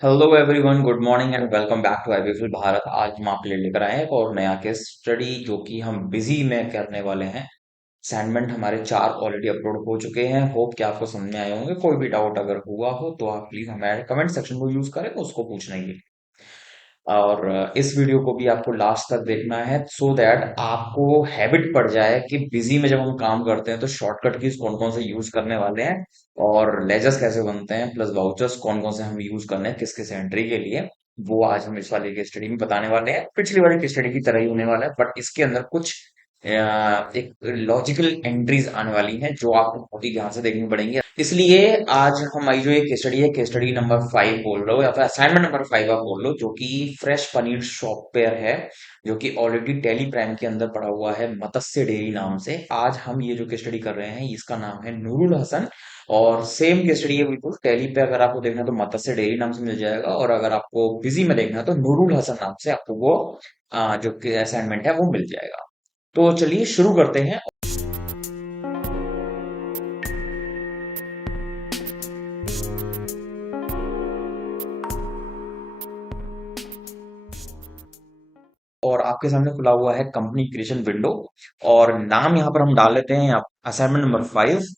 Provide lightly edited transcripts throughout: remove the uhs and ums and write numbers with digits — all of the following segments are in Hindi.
Hello everyone, good morning and welcome back to IBFL Bharat. आज हम आपके लिए लेकर आए हैं एक और नया केस स्टडी जो कि हम बिजी में करने वाले हैं। असाइनमेंट हमारे 4 ऑलरेडी अपलोड हो चुके हैं। होप कि आपको समझ में आए होंगे। कोई भी डाउट अगर हुआ हो तो आप प्लीज हमारे कमेंट सेक्शन को यूज करें उसको पूछने के लिए। और इस वीडियो को भी आपको लास्ट तक देखना है सो दैट आपको हैबिट पड़ जाए कि बिजी में जब हम काम करते हैं तो शॉर्टकट कीज कौन कौन से यूज करने वाले हैं और लेजर्स कैसे बनते हैं प्लस वाउचर्स कौन कौन से हम यूज करने हैं किस किस एंट्री के लिए। वो आज हम इस वाले की स्टडी में बताने वाले हैं। पिछली वाली की स्टडी की तरह ही होने वाला है बट इसके अंदर कुछ एक लॉजिकल एंट्रीज आने वाली हैं जो आपको बहुत ही ध्यान से देखनी पड़ेंगी। इसलिए आज हमारी जो ये केस स्टडी है केस स्टडी नंबर 5 बोल रहे हो या फिर असाइनमेंट नंबर 5 आप बोल लो, जो कि फ्रेश पनीर शॉप पेयर है, जो कि ऑलरेडी टेली प्राइम के अंदर पड़ा हुआ है मत्स्य डेयरी नाम से। आज हम ये जो केस स्टडी कर रहे हैं इसका नाम है नूरुल हसन। और सेम केस स्टडी है बिल्कुल। टेली पे अगर आपको देखना है तो मत्स्य डेयरी नाम से मिल जाएगा, और अगर आपको बिजी में देखना है तो नूरुल हसन नाम से आपको वो जो असाइनमेंट है वो मिल जाएगा। तो चलिए शुरू करते हैं। और आपके सामने खुला हुआ है कंपनी क्रिएशन विंडो। और नाम यहाँ पर हम डाल लेते हैं असाइनमेंट नंबर 5।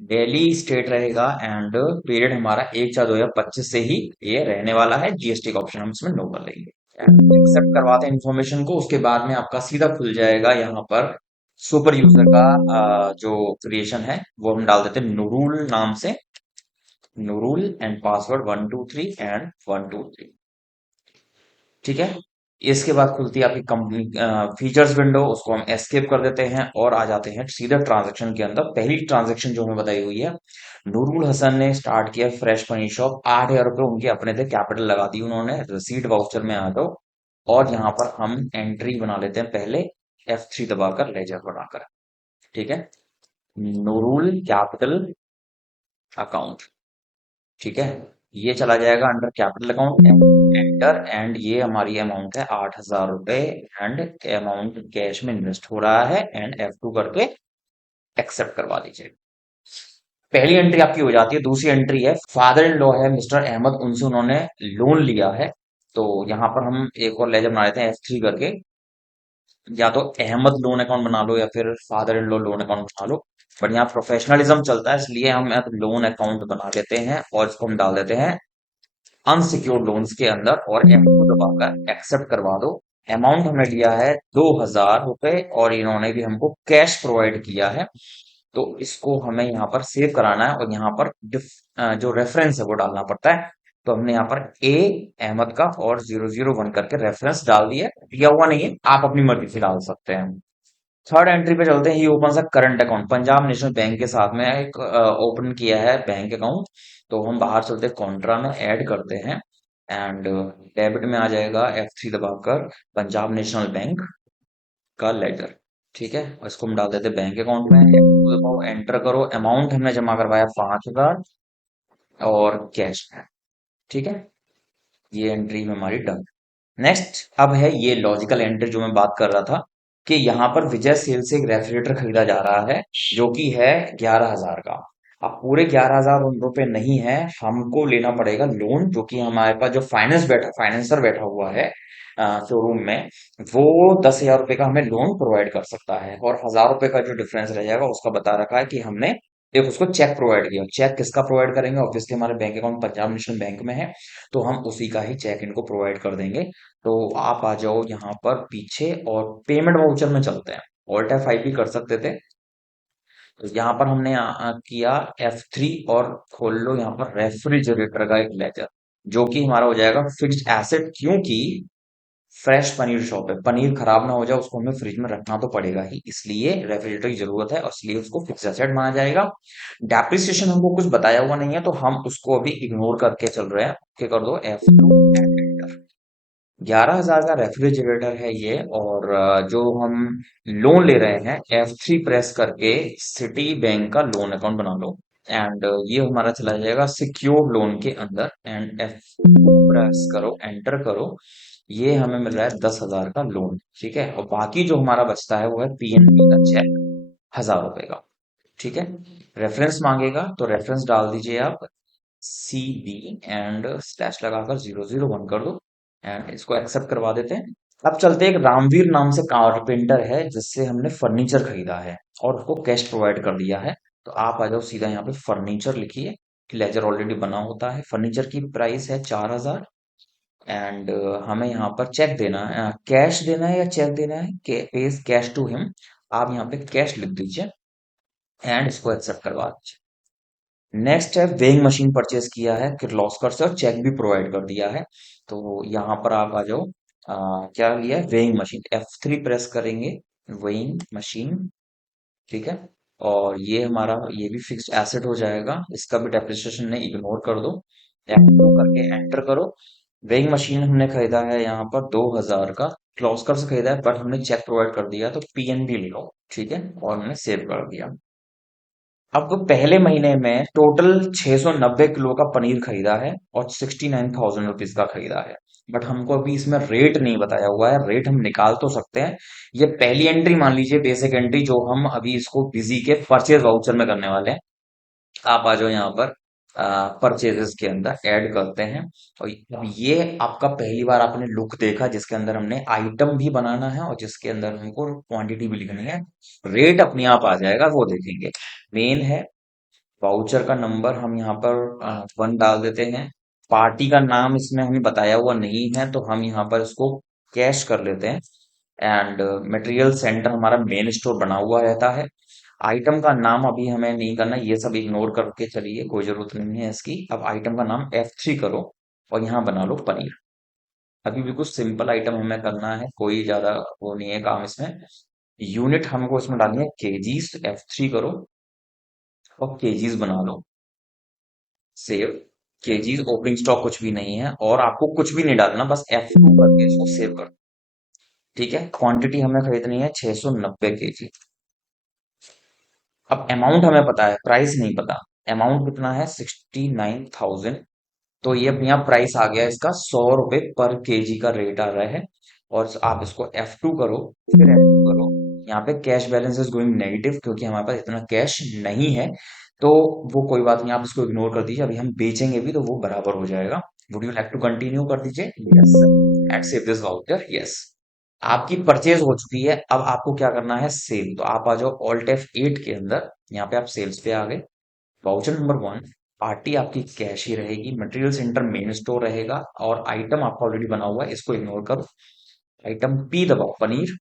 डेली स्टेट रहेगा एंड पीरियड हमारा 1/4/2025 से ही ये रहने वाला है। जीएसटी का ऑप्शन हम इसमें नो कर लेंगे। एक्सेप्ट करवाते हैं इन्फॉर्मेशन को। उसके बाद में आपका सीधा खुल जाएगा यहाँ पर सुपर यूजर का जो क्रिएशन है वो हम डाल देते हैं नूरुल नाम से। Noorul and password 123 and 123। ठीक है। इसके बाद खुलती है आपकी कंपनी फीचर्स विंडो, उसको हम एस्केप कर देते हैं और आ जाते हैं सीधे ट्रांजैक्शन के अंदर। पहली ट्रांजैक्शन जो हमें बताई हुई है, नूरुल हसन ने स्टार्ट किया फ्रेश पनीर शॉप। 8,000 रुपए उनके अपने थे, कैपिटल लगा दी उन्होंने रिसीट वाउचर में आ दो। और यहाँ पर हम एंट्री बना लेते हैं पहले F3 दबाकर लेजर बनाकर। ठीक है। Noorul capital account. ठीक है। ये चला जाएगा under capital account enter and ये हमारी अमाउंट है 8,000 रुपए एंड अमाउंट कैश में इन्वेस्ट हो रहा है एंड F2 करके एक्सेप्ट करवा दीजिए। पहली एंट्री आपकी हो जाती है। दूसरी एंट्री है फादर इन लॉ है मिस्टर अहमद, उनसे उन्होंने लोन लिया है। तो यहाँ पर हम एक और लेजर बना लेते हैं F3 करके। या तो अहमद लोन अकाउंट बना लो या फिर father in law loan account बना लो, बट यहाँ प्रोफेशनलिज्म चलता है इसलिए हम लोन अकाउंट बना लेते हैं और इसको हम डाल देते हैं अनसिक्योर्ड लोन्स के अंदर और F2 दबाकर एक्सेप्ट करवा दो। अमाउंट हमने लिया है 2,000 रुपए और इन्होंने भी हमको कैश प्रोवाइड किया है। तो इसको हमें यहाँ पर सेव कराना है और यहाँ पर जो रेफरेंस है वो डालना पड़ता है। तो हमने यहाँ पर ए अहमद का और 001 करके रेफरेंस डाल दिया। दिया हुआ नहीं है, आप अपनी मर्जी से डाल सकते हैं। थर्ड एंट्री पे चलते हैं। ही ओपन सा current account Punjab national bank के साथ में एक ओपन किया है बैंक अकाउंट। तो हम बाहर चलते हैं कॉन्ट्रा में ऐड करते हैं एंड डेबिट में आ जाएगा F3 दबाकर पंजाब नेशनल बैंक का लेटर। ठीक है। और इसको हम डाल देते हैं बैंक अकाउंट में। F2 दबाओ, एंटर करो। अमाउंट हमने जमा करवाया 5,000 और कैश में। ठीक है। ये एंट्री हमारी डन। नेक्स्ट अब है ये लॉजिकल एंट्री जो मैं बात कर रहा था कि यहाँ पर विजय सेल से एक रेफ्रिजरेटर खरीदा जा रहा है जो कि है 11,000 का। अब पूरे 11,000 रुपए नहीं है, हमको लेना पड़ेगा लोन, जो कि हमारे पास जो फाइनेंसर बैठा हुआ है शोरूम में, वो 10,000 रुपए का हमें लोन प्रोवाइड कर सकता है। और 1,000 रुपए का जो डिफरेंस रह जाएगा उसका बता रखा है कि हमने एक उसको चेक प्रोवाइड किया। चेक किसका प्रोवाइड करेंगे? ऑब्वियसली हमारे bank account Punjab national bank में है, तो हम उसी का ही चेक इनको प्रोवाइड कर देंगे। तो आप आ जाओ यहाँ पर पीछे और पेमेंट वाउचर में चलते हैं। ऑल्ट F5 भी कर सकते थे। तो यहाँ पर हमने किया F3 और खोल लो यहाँ पर रेफ्रिजरेटर का एक लेजर, जो कि हमारा हो जाएगा फिक्स्ड एसेट, क्योंकि फ्रेश पनीर शॉप है। पनीर खराब ना हो जाए उसको हमें फ्रिज में रखना तो पड़ेगा ही, इसलिए रेफ्रिजरेटर की जरूरत है और इसलिए उसको फिक्स एसेट माना जाएगा। डेप्रिसिएशन हमको कुछ बताया हुआ नहीं है तो हम उसको अभी इग्नोर करके चल रहे हैं। क्या कर दो F2 एंटर। 11,000 का रेफ्रिजरेटर है ये। और जो हम लोन ले रहे हैं F3 प्रेस करके सिटी बैंक का लोन अकाउंट बना लो एंड ये हमारा चला जाएगा सिक्योर्ड लोन के अंदर एंड F2 प्रेस करो, एंटर करो। ये हमें मिल रहा है 10,000 का लोन। ठीक है। और बाकी जो हमारा बचता है वो है PNB का चेक 1,000 रुपए का। ठीक है। रेफरेंस मांगेगा तो रेफरेंस डाल दीजिए आप। CB एंड स्लैश लगाकर 001 कर दो एंड इसको एक्सेप्ट करवा देते हैं। अब चलते हैं, एक रामवीर नाम से कारपेंटर है जिससे हमने फर्नीचर खरीदा है और उसको कैश प्रोवाइड कर दिया है। तो आप आ जाओ सीधा यहाँ पे फर्नीचर लिखिए, लेजर ऑलरेडी बना होता है। फर्नीचर की प्राइस है 4000 एंड हमें यहाँ पर चेक देना है, कैश देना है या चेक देना है, पेज कैश टू हिम। आप यहाँ पे कैश लिख दीजिए एंड इसको एक्सेप्ट करवा दीजिए। नेक्स्ट है वेइंग मशीन परचेज किया है किर्लोस्कर से और चेक भी प्रोवाइड कर दिया है। तो यहाँ पर आप आ जाओ, क्या लिया है, वेइंग मशीन, F3 प्रेस करेंगे, वेइंग मशीन, ठीक है। और ये हमारा ये भी फिक्स्ड एसेट हो जाएगा, इसका भी डेप्रिसिएशन ने इग्नोर कर दो, F2 करके एंटर करो। वेइंग मशीन हमने खरीदा है यहाँ पर 2000 का, क्लॉस्कर से खरीदा है, बट हमने चेक प्रोवाइड कर दिया तो PNB ले लो, ठीक है, और हमने सेव कर दिया। अब पहले महीने में टोटल 690 किलो का पनीर खरीदा है और 69,000 रुपीज का खरीदा है। बट हमको अभी इसमें रेट नहीं बताया हुआ है, रेट हम निकाल तो सकते हैं। ये पहली एंट्री मान लीजिए, बेसिक एंट्री, जो हम अभी इसको बिजी के परचेज वाउचर में करने वाले हैं। आप आ जाओ यहाँ पर परचेजेस के अंदर ऐड करते हैं। और अब ये आपका पहली बार आपने लुक देखा जिसके अंदर हमने आइटम भी बनाना है और जिसके अंदर हमको क्वांटिटी भी लिखनी है। रेट अपने आप आ जाएगा, वो देखेंगे। मेन है वाउचर का नंबर, हम यहाँ पर 1 डाल देते हैं। पार्टी का नाम इसमें हमें बताया हुआ नहीं है तो हम यहाँ पर इसको कैश कर लेते हैं। एंड मटेरियल सेंटर हमारा मेन स्टोर बना हुआ रहता है। आइटम का नाम अभी हमें नहीं करना, ये सब इग्नोर करके चलिए, कोई जरूरत नहीं है इसकी। अब आइटम का नाम F3 करो और यहाँ बना लो पनीर। अभी बिल्कुल सिंपल आइटम हमें करना है, कोई ज्यादा वो नहीं है काम इसमें। यूनिट हमको इसमें डालनी है केजीज, F3 करो और केजीज बना लो, सेव। केजीज ओपनिंग स्टॉक कुछ भी नहीं है और आपको कुछ भी नहीं डालना, बस F2 करके इसको सेव कर। ठीक है, क्वांटिटी हमें खरीदनी है 690 केजी। अब अमाउंट हमें पता है, प्राइस नहीं पता। अमाउंट कितना है, 69,000। तो ये अपने यहाँ प्राइस आ गया इसका, 100 रुपए पर केजी का रेट आ रहा है। और आप इसको F2 करो, फिर F2 करो। यहाँ पे cash balance is going negative क्योंकि हमारे पास इतना कैश नहीं है। तो वो कोई बात नहीं, आप इसको इग्नोर कर दीजिए, अभी हम बेचेंगे भी तो वो बराबर हो जाएगा। Would you like to continue कर दीजिए, yes, and save this voucher, yes. आपकी परचेज हो चुकी है, अब आपको क्या करना है, सेल। तो आप आ जाओ ऑल्ट F8 के अंदर, यहाँ पे आप सेल्स पे आ गए। वाउचर नंबर 1, पार्टी आपकी कैश ही रहेगी, मटेरियल सेंटर मेन स्टोर रहेगा और आइटम आपका ऑलरेडी बना हुआ है, इसको इग्नोर करो। आइटम P दबाओ, पनीर।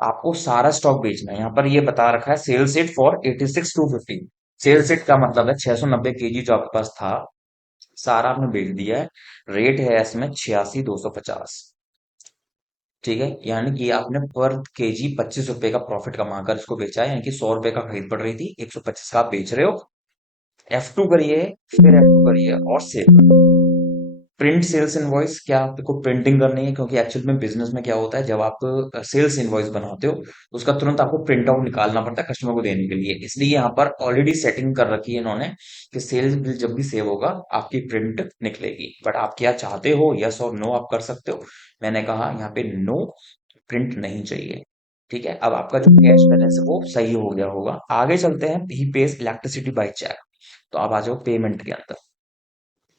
आपको सारा स्टॉक बेचना है, यहाँ पर ये बता रखा है sale set for 86,250। Sale set का मतलब है 690 केजी जो आपके पास था, सारा आपने बेच दिया है। रेट है इसमें 86,250, ठीक है। यानी कि आपने पर केजी 25 रुपए का प्रॉफिट कमाकर इसको बेचा है, यानी कि 100 रुपए का खरीद पड़ रही थी, 125 का आप बेच रहे हो। F2 करिए, फिर F2 करिए और सेव। प्रिंट सेल्स इनवॉइस, क्या आपको प्रिंटिंग करनी है, क्योंकि एक्चुअल में बिजनेस में क्या होता है, जब आप सेल्स इनवॉइस बनाते हो तो उसका तुरंत आपको प्रिंट आउट निकालना पड़ता है कस्टमर को देने के लिए। इसलिए यहाँ पर ऑलरेडी सेटिंग कर रखी है इन्होंने कि सेल्स बिल जब भी सेव होगा आपकी प्रिंट निकलेगी। बट आप क्या चाहते हो, यस और नो आप कर सकते हो। मैंने कहा यहाँ पे नो, प्रिंट नहीं चाहिए। ठीक है, अब आपका जो कैश बैलेंस है वो सही हो गया होगा। आगे चलते हैं, ही पेज इलेक्ट्रिसिटी बाय चेक। तो आप आ जाओ पेमेंट के अंदर,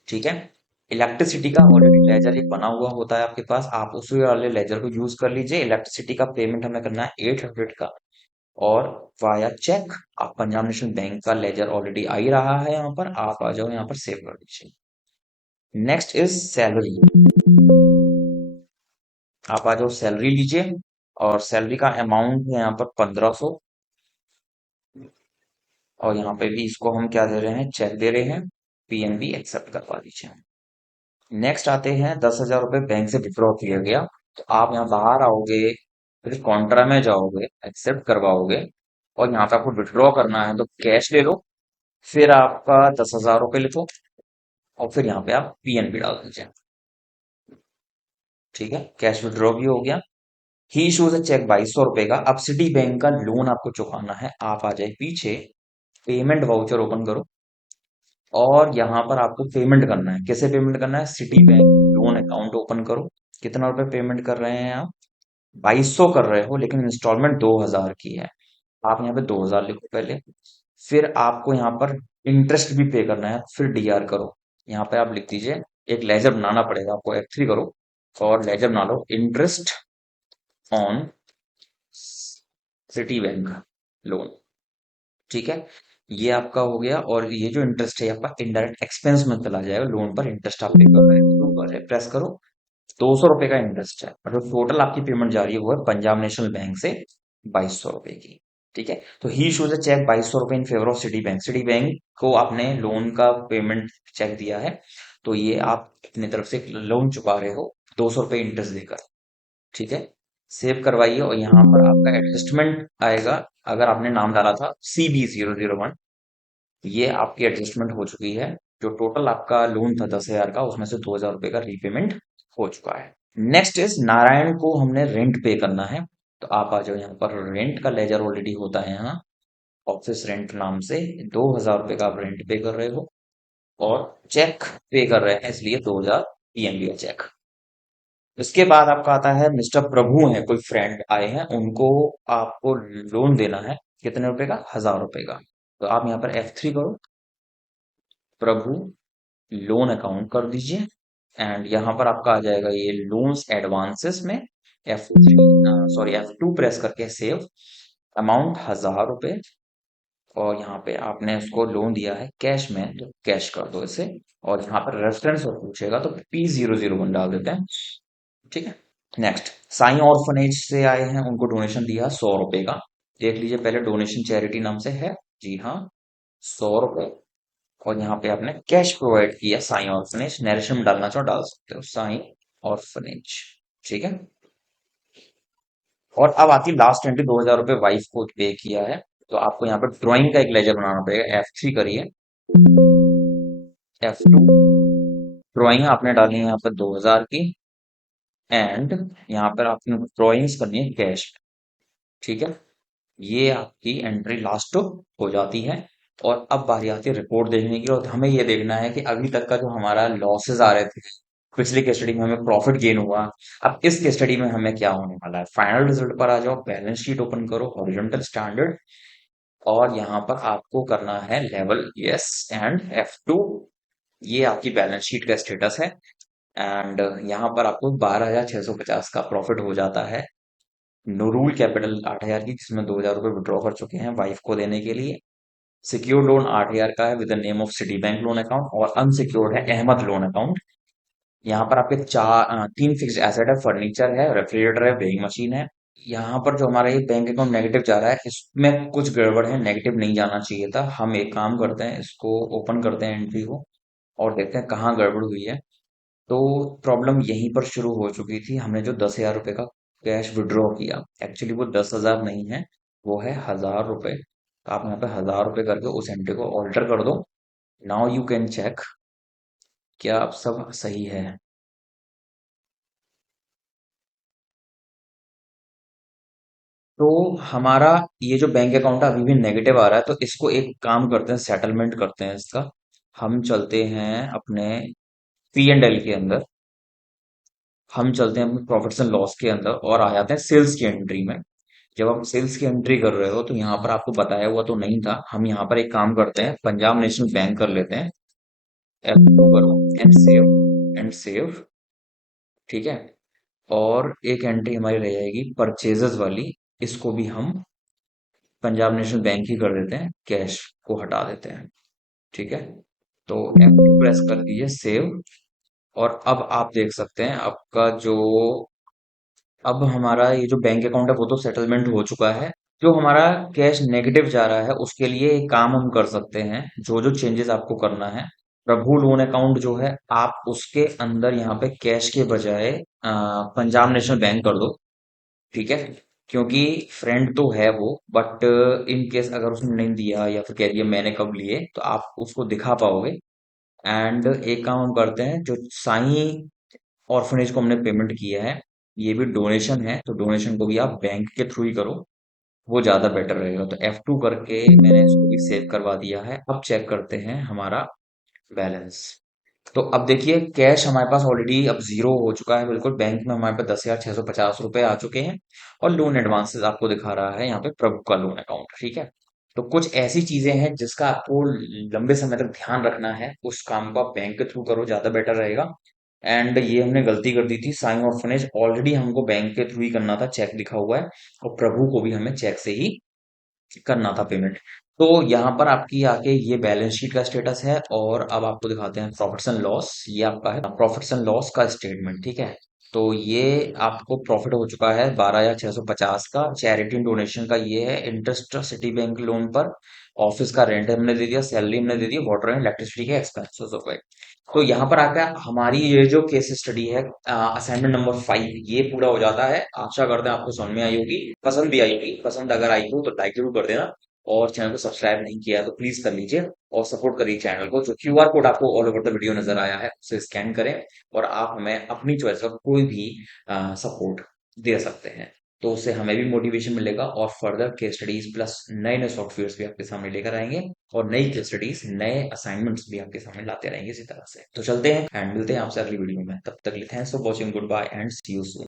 ठीक है। इलेक्ट्रिसिटी का ऑलरेडी लेजर एक बना हुआ होता है आपके पास, आप उसी वाले लेजर को यूज कर लीजिए। इलेक्ट्रिसिटी का पेमेंट हमें करना है 800 का और वाया चेक। आप पंजाब नेशनल बैंक का लेजर ऑलरेडी आ ही रहा है यहाँ पर, आप आ जाओ यहाँ पर सेव कर दीजिए। Next is salary. आप आ जाओ सैलरी लीजिए और सैलरी का अमाउंट है यहाँ पर 1500। और यहाँ पे भी इसको हम क्या दे रहे हैं, चेक दे रहे हैं, PNB एक्सेप्ट करवा दीजिए। नेक्स्ट आते हैं, 10,000 रुपए बैंक से विड्रॉ किया गया। तो आप यहाँ बाहर आओगे, फिर कॉन्ट्रा में जाओगे, एक्सेप्ट करवाओगे और यहाँ पे आपको विड्रॉ करना है तो कैश ले लो। फिर आपका 10,000 रुपए लिखो और फिर यहाँ पे आप PNB डाल दीजिए, ठीक है। कैश विड्रॉ भी हो गया। ही इशूज अ चेक 2200 रुपए का। अब सिटी बैंक का लोन आपको चुकाना है, आप आ जाए पीछे, पेमेंट वाउचर ओपन करो और यहाँ पर आपको पेमेंट करना है। कैसे पेमेंट करना है, city bank loan account open करो। कितना रुपए पेमेंट कर रहे हैं आप, 2200 कर रहे हो, लेकिन इंस्टॉलमेंट 2000 की है। आप यहाँ पे 2000 लिखो पहले, फिर आपको यहाँ पर इंटरेस्ट भी पे करना है, फिर DR करो। यहाँ पे आप लिख दीजिए, एक लेजर बनाना पड़ेगा आपको, F3 करो और लेजर बना लो, interest on Citi bank loan. ठीक है, ये आपका हो गया। और ये जो इंटरेस्ट है आपका इनडायरेक्ट एक्सपेंस में चला जाएगा, लोन पर इंटरेस्ट आप पे कर रहे हैं, ऊपर है, प्रेस करो। 200 रुपए का इंटरेस्ट है, मतलब टोटल आपकी पेमेंट जा रही है वो है पंजाब नेशनल बैंक से 2200 रुपए की। ठीक है, तो ही शोज अ चेक 2200 रुपए in favour of city bank. City bank को आपने लोन का पेमेंट चेक दिया है, तो ये आप अपनी तरफ से लोन चुका रहे हो 200 रुपए इंटरेस्ट देकर। ठीक है, सेव करवाइए और यहाँ पर आपका एडजस्टमेंट आएगा। अगर आपने नाम डाला था CB001, ये आपकी एडजस्टमेंट हो चुकी है। जो टोटल आपका लोन था 10,000 का, उसमें से 2,000 रुपए का रीपेमेंट हो चुका है। नेक्स्ट इज नारायण को हमने रेंट पे करना है। तो आप आ जाओ, यहाँ पर रेंट का लेजर ऑलरेडी होता है यहाँ, ऑफिस रेंट नाम से 2,000 रुपए का आप रेंट पे कर रहे हो और चेक पे कर रहे हैं, इसलिए 2,000 PNB का चेक। इसके बाद आपका आता है मिस्टर प्रभु है, कोई फ्रेंड आए हैं, उनको आपको लोन देना है। कितने रुपए का? 1,000 रुपए का। तो आप यहाँ पर F3 करो, प्रभु लोन अकाउंट कर दीजिए, एंड यहाँ पर आपका आ जाएगा ये लोन्स एडवांसेस में, F3 सॉरी F2 प्रेस करके सेव, अमाउंट 1,000 रुपए। और यहाँ पे आपने उसको लोन दिया है कैश में, तो कैश कर दो इसे। और यहाँ पर रेफरेंस और पूछेगा तो P001 डाल देते हैं। ठीक है, नेक्स्ट साई ऑर्फनेज से आए हैं, उनको डोनेशन दिया 100 रुपए का। देख लीजिए पहले, डोनेशन चैरिटी नाम से है, जी हाँ, 100 रुपए। और यहाँ पे आपने कैश प्रोवाइड किया साई ऑर्फनेज, नरेशन में डालना चाहो डाल सकते हो, साई ऑर्फनेज। ठीक है, और अब आती लास्ट एंट्री, 2,000 रुपए वाइफ को पे किया है। तो आपको यहाँ पर ड्राइंग का एक लेजर बनाना पड़ेगा, F3 करिए, F2, ड्राइंग आपने डाली है यहाँ पर 2,000 की, एंड यहाँ पर आपने ड्राइंग्स करनी है कैश। ठीक है, ये आपकी एंट्री लास्ट हो जाती है। और अब बारी आती है रिपोर्ट देखने की, और हमें ये देखना है कि अभी तक का जो हमारा लॉसेस आ रहे थे, पिछली केस स्टडी में हमें प्रॉफिट गेन हुआ, अब इस केस स्टडी में हमें क्या होने वाला है। फाइनल रिजल्ट पर आ जाओ, बैलेंस शीट ओपन करो, हॉरिजॉन्टल स्टैंडर्ड, और यहाँ पर आपको करना है लेवल यस एंड F2। ये आपकी बैलेंस शीट का स्टेटस है, एंड यहाँ पर आपको 12,650 का प्रॉफिट हो जाता है। नूरुल कैपिटल 8,000 की, जिसमें 2,000 रुपए विड्रॉ कर चुके हैं वाइफ को देने के लिए। सिक्योर्ड लोन 8,000 का है with the name of city bank loan account, और अनसिक्योर्ड है अहमद लोन अकाउंट। यहाँ पर आपके तीन फिक्स्ड एसेट है, फर्नीचर है, रेफ्रिजरेटर है, वेइंग मशीन है। यहाँ पर जो हमारा ये बैंक अकाउंट नेगेटिव जा रहा है, इसमें कुछ गड़बड़ है, नेगेटिव नहीं जाना चाहिए था। हम एक काम करते हैं, इसको ओपन करते हैं एंट्री को, और देखते हैं कहाँ गड़बड़ हुई है। तो प्रॉब्लम यहीं पर शुरू हो चुकी थी, हमने जो 10,000 रुपए का कैश विड्रॉ किया, एक्चुअली वो 10,000 नहीं है, वो है 1,000 रुपए। तो आप यहाँ पे 1,000 रुपए करके उस एंट्री को ऑल्टर कर दो। नाउ यू कैन चेक क्या अब सब सही है। तो हमारा ये जो बैंक अकाउंट है अभी भी नेगेटिव आ रहा है, तो इसको एक काम करते हैं, सेटलमेंट करते हैं इसका। हम चलते हैं अपने P&L के अंदर, हम चलते हैं अपने प्रॉफिट्स एंड लॉस के अंदर, और आ जाते हैं सेल्स की एंट्री में। जब आप सेल्स की एंट्री कर रहे हो, तो यहाँ पर आपको बताया हुआ तो नहीं था, हम यहाँ पर एक काम करते हैं, पंजाब नेशनल बैंक कर लेते हैं, F2 करो एंड सेव। ठीक है, और एक एंट्री हमारी रह जाएगी परचेजेस वाली, इसको भी हम पंजाब नेशनल बैंक ही कर देते हैं, कैश को हटा देते हैं। ठीक है, तो F2 प्रेस कर दीजिए, सेव। और अब आप देख सकते हैं आपका जो, अब हमारा ये जो बैंक अकाउंट है वो तो सेटलमेंट हो चुका है। जो हमारा कैश नेगेटिव जा रहा है, उसके लिए एक काम हम कर सकते हैं, जो जो चेंजेस आपको करना है, प्रभु लोन अकाउंट जो है, आप उसके अंदर यहाँ पे कैश के बजाय पंजाब नेशनल बैंक कर दो। ठीक है, क्योंकि फ्रेंड तो है वो, बट इन केस अगर उसने नहीं दिया या फिर कह दिया मैंने कब लिए, तो आप उसको दिखा पाओगे। एंड एक काम हम करते हैं, जो साई ऑर्फनेज को हमने पेमेंट किया है, ये भी डोनेशन है, तो डोनेशन को भी आप बैंक के थ्रू ही करो, वो ज्यादा बेटर रहेगा। तो F2 करके मैंने इसको भी सेव करवा दिया है। अब चेक करते हैं हमारा बैलेंस। तो अब देखिए कैश हमारे पास ऑलरेडी अब जीरो हो चुका है, बिल्कुल। बैंक में हमारे पास 10,650 रुपए आ चुके हैं, और लोन एडवांसेस आपको दिखा रहा है यहाँ पे प्रभु का लोन अकाउंट। ठीक है, तो कुछ ऐसी चीजें हैं जिसका आपको लंबे समय तक ध्यान रखना है, उस काम को आप बैंक के थ्रू करो, ज्यादा बेटर रहेगा। एंड ये हमने गलती कर दी थी, साइन ऑर्फनेज ऑलरेडी हमको बैंक के थ्रू ही करना था, चेक लिखा हुआ है, और प्रभु को भी हमें चेक से ही करना था पेमेंट। तो यहाँ पर आपकी आके ये बैलेंस शीट का स्टेटस है, और अब आपको दिखाते हैं प्रॉफिट्स एंड लॉस। ये आपका है प्रॉफिट्स एंड लॉस का स्टेटमेंट, ठीक है। तो ये आपको प्रॉफिट हो चुका है 12,650 का, चैरिटी डोनेशन का ये है, इंटरेस्ट सिटी बैंक लोन पर, ऑफिस का रेंट हमने दे दिया, सैलरी हमने दे दी, वाटर एंड इलेक्ट्रिसिटी के एक्सपेंसेस हो गए। तो यहाँ पर आकर हमारी ये जो केस स्टडी है असाइनमेंट नंबर 5, ये पूरा हो जाता है। आशा करते हैं आपको समझ में आई होगी, पसंद भी आई होगी। पसंद अगर आई हो तो लाइक जरूर कर देना, और चैनल को सब्सक्राइब नहीं किया है तो प्लीज कर लीजिए, और सपोर्ट करिए चैनल को। जो क्यूआर कोड आपको ऑल ओवर द वीडियो नजर आया है उसे स्कैन करें, और आप हमें अपनी चॉइस का कोई भी सपोर्ट दे सकते हैं। तो उससे हमें भी मोटिवेशन मिलेगा, और फर्दर केस स्टडीज प्लस नए नए सॉफ्टवेयर भी आपके सामने लेकर आएंगे, और नई केस स्टडीज नए असाइनमेंट्स भी आपके सामने लाते रहेंगे इसी तरह से। तो चलते हैं एंड मिलते हैं आपसे अगली वीडियो में, तब तक के लिए thanks for watching, good bye and see you soon.